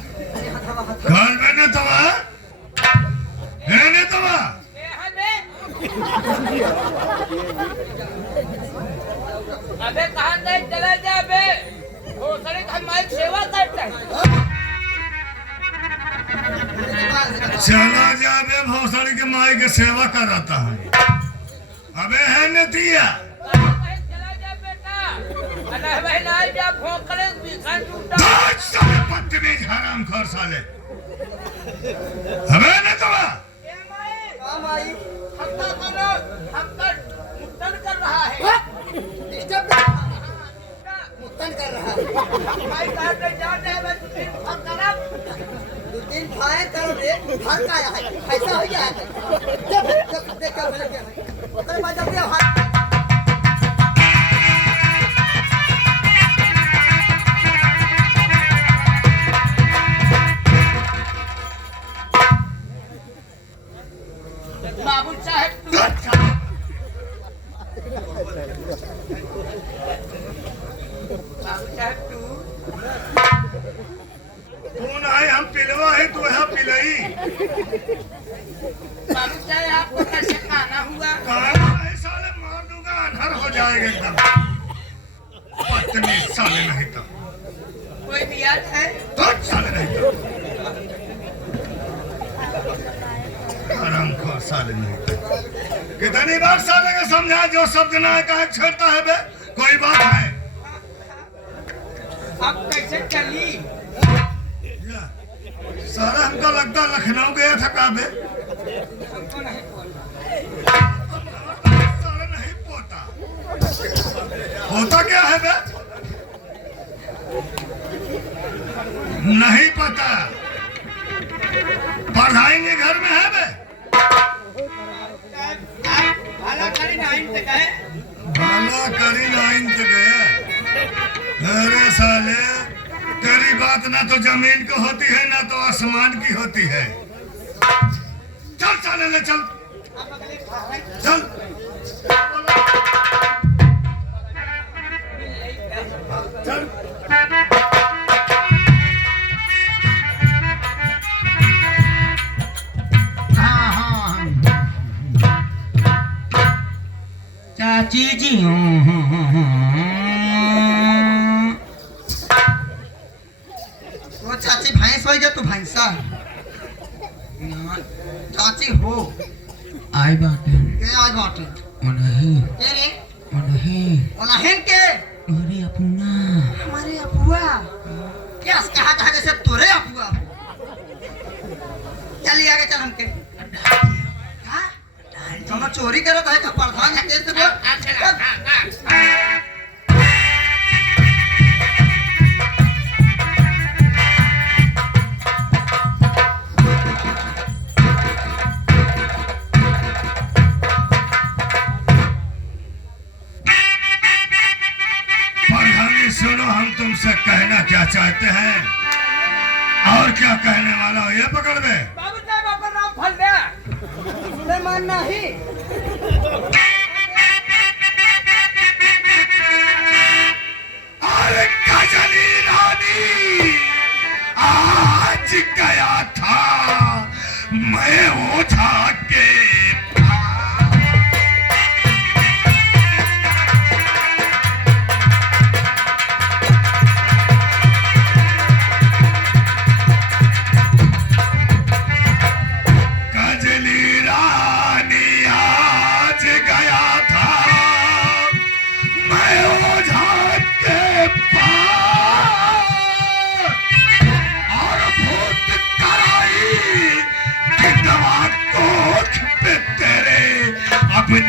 घर में न तो है न तो अबे कहाँ से चला जा बे भोसड़ी का माइक सेवा करता है चला जा बे भोसड़ी के माई के सेवा कर रहता है अबे है नतिया चला जा बेटा अल्लाह भाई ना जा भोकड़े बिखान टूटा साले बदतमीज हरामखोर साले अबे न तो माई हमका करो हमका मुत्तन कर रहा है डिस्टर्ब मुत्तन कर रहा है माई कहाँ से जाते हैं बस दो तीन भाई करो रे घर का आया है ऐसा हो गया है जब देख कर लग गया उधर बात जल्दी आओ बाबू साहब बाबू साहब तू कौन है हम पिलवा है तू है पिलई बाबू साहब आपको कैसे खाना हुआ है साले मार दूंगा अंधर हो जाएगा एकदम बदतमीज साले नहीं तो कोई बियाद है तो साले नहीं तो हरामखोर साले नहीं तो कितनी बार साले को समझा जो शब्द ना कहा छोड़ता है बे कोई बात है अब कैसे चली सारा हमको लगता लखनऊ गया था काबे साला नहीं पोता होता क्या है बे नहीं पता पढ़ाएंगे घर में है बे भला करी नाइन तक है भला करी नाइन तक गया अरे साले तेरी बात ना तो जमीन को होती है ना तो आसमान की होती है चल साले ले चल चल चल चाची जी वो चाची भैंस हो गया तू भैंसा चाची हो आई बाटे के आज बाटे नहीं के रे नहीं ओनाहिन के अरे अपना हमारे अपुआ क्या कहा कहा जैसे तोरे अपुआ चलिए आगे चल हमके हाँ हम चोरी करत है का प्रधान है कैसे बोल सुनो हम तुमसे कहना क्या चाहते हैं और क्या कहने वाला हो ये पकड़ में बाबू साहब आपका नाम फल गया सुलेमान नहीं अरे गजनी रानी आज गया था मैं ओझा के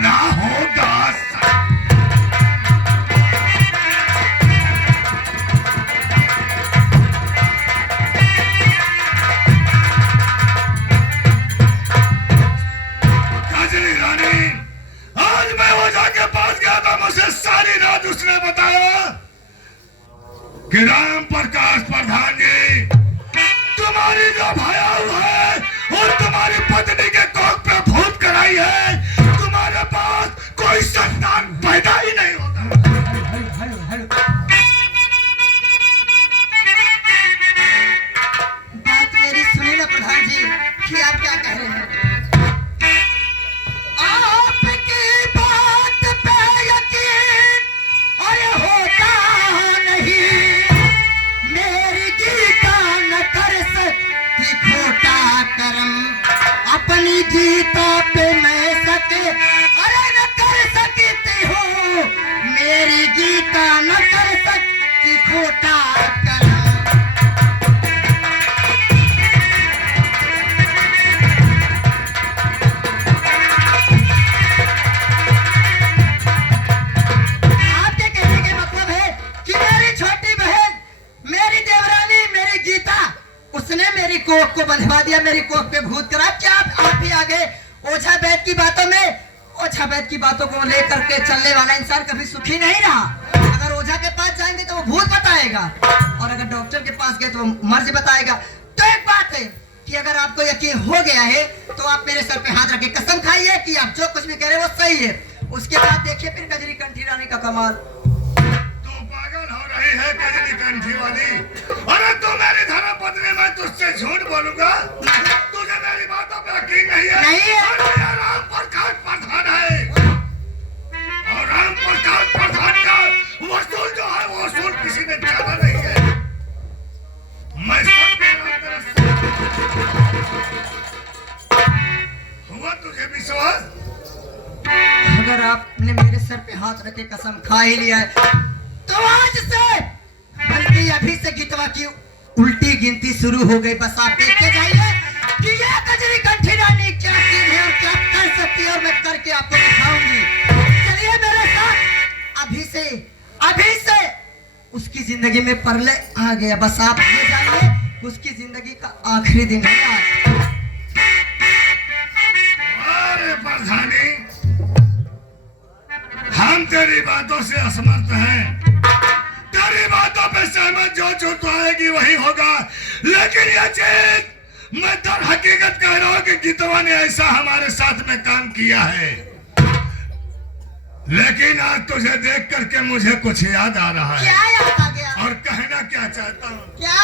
ना होगा काजली रानी आज मैं ओझा के पास गया था मुझे सारी रात उसने बताया कि राम प्रकाश प्रधान जी तुम्हारी जो भाया है और तुम्हारी पत्नी के कोख पे भूत कराई है तुम्हारे पास कोई मेरी गीता पे मैं सके अरे न कर सकती हो, मेरी गीता न कर सकती खोटा कलम। आपके कहने के मतलब है कि मेरी छोटी बहन, मेरी देवरानी, मेरी गीता, उसने मेरी कोख को बंधवा दिया, मेरी कोख पे भूत करा। क्या आप भी आगे ओझा वैद्य की बातों में, ओझा वैद्य की बातों को लेकर के चलने वाला इंसान कभी सुखी नहीं रहा। अगर ओझा के पास जाएंगे तो वो भूत बताएगा, और अगर डॉक्टर के पास गए तो वो मर्ज बताएगा। तो एक बात है कि अगर आपको यकीन हो गया है तो आप मेरे सर पे हाथ रख के कसम खाइए कि आप जो कुछ भी कह रहे हैं वो सही है। उसके बाद देखिए फिर कजरी कंठी रानी का कमाल। तू पागल हो रही है कजली कंठी वाली। अरे तू मेरी धर्म पत्नी, मैं तुझसे झूठ बोलूंगा? तुझे मेरी बातों पे यकीन नहीं है? नहीं है। अरे ये राम प्रकाश प्रधान है, और राम प्रकाश प्रधान का वसूल जो है वो वसूल किसी ने जाना नहीं है। मैं सब कह रहा हूं तेरे से। हुआ तुझे विश्वास? अगर आपने मेरे सर पे हाथ रख के कसम खा ही लिया है तो आज से, बल्कि अभी से गीतवा की उल्टी गिनती शुरू हो गई। बस आप देखते जाइए कि ये कजरी कंठी रानी क्या चीज है और क्या कर सकती है, और मैं करके आपको दिखाऊंगी। चलिए मेरे साथ। अभी से उसकी जिंदगी में परले आ गया। बस आप ये जानिए उसकी जिंदगी का आखिरी दिन है आज। अरे प्रधानी, हम तेरी बातों से असमर्थ हैं। तेरी बातों पे सहमत जो चुप आएगी वही होगा, लेकिन यह चीज मैं दर हकीकत कह रहा हूं कि गीतवा ने ऐसा हमारे साथ में काम किया है। लेकिन आज तुझे देख करके मुझे कुछ याद आ रहा है, क्या याद आ गया? और कहना क्या चाहता हूँ। क्या?